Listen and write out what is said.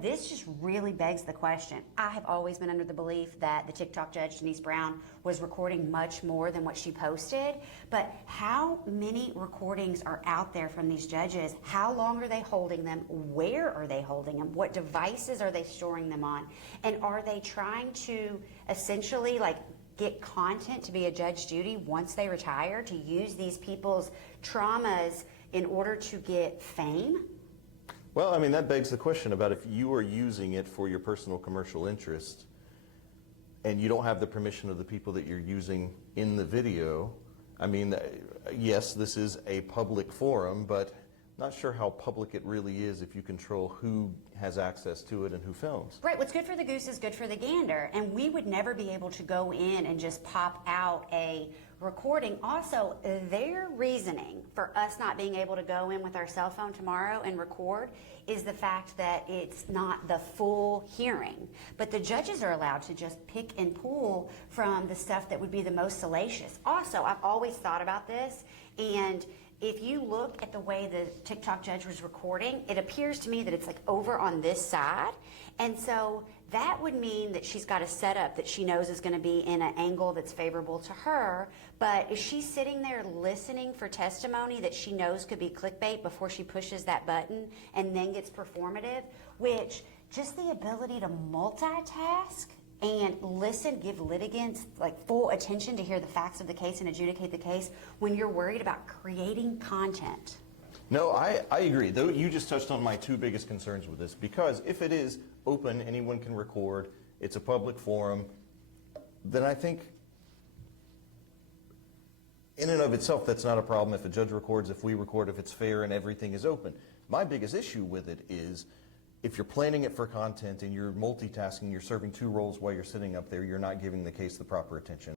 This just really begs the question. I have always been under the belief that the TikTok judge, Denise Brown, was recording much more than what she posted. But how many recordings are out there from these judges? How long are they holding them? Where are they holding them? What devices are they storing them on? And are they trying to essentially get content to be a Judge Judy once they retire, to use these people's traumas in order to get fame? Well, I mean, that begs the question about if you are using it for your personal commercial interest and you don't have the permission of the people that you're using in the video. I mean, yes, this is a public forum, but not sure how public it really is if you control who has access to it and who films. Right, what's good for the goose is good for the gander, and we would never be able to go in and just pop out a recording. Also, their reasoning for us not being able to go in with our cell phone tomorrow and record is the fact that it's not the full hearing. But the judges are allowed to just pick and pull from the stuff that would be the most salacious. Also, I've always thought about this, and if you look at the way the TikTok judge was recording, it appears to me that it's over on this side. And so that would mean that she's got a setup that she knows is going to be in an angle that's favorable to her. But is she sitting there listening for testimony that she knows could be clickbait before she pushes that button and then gets performative? Which, just the ability to multitask and listen, give litigants full attention to hear the facts of the case and adjudicate the case when you're worried about creating content. No, I agree. Though you just touched on my two biggest concerns with this, because if it is open, anyone can record, it's a public forum, then I think in and of itself that's not a problem. If a judge records, if we record, if it's fair and everything is open. My biggest issue with it is if you're planning it for content and you're multitasking, you're serving two roles while you're sitting up there, you're not giving the case the proper attention.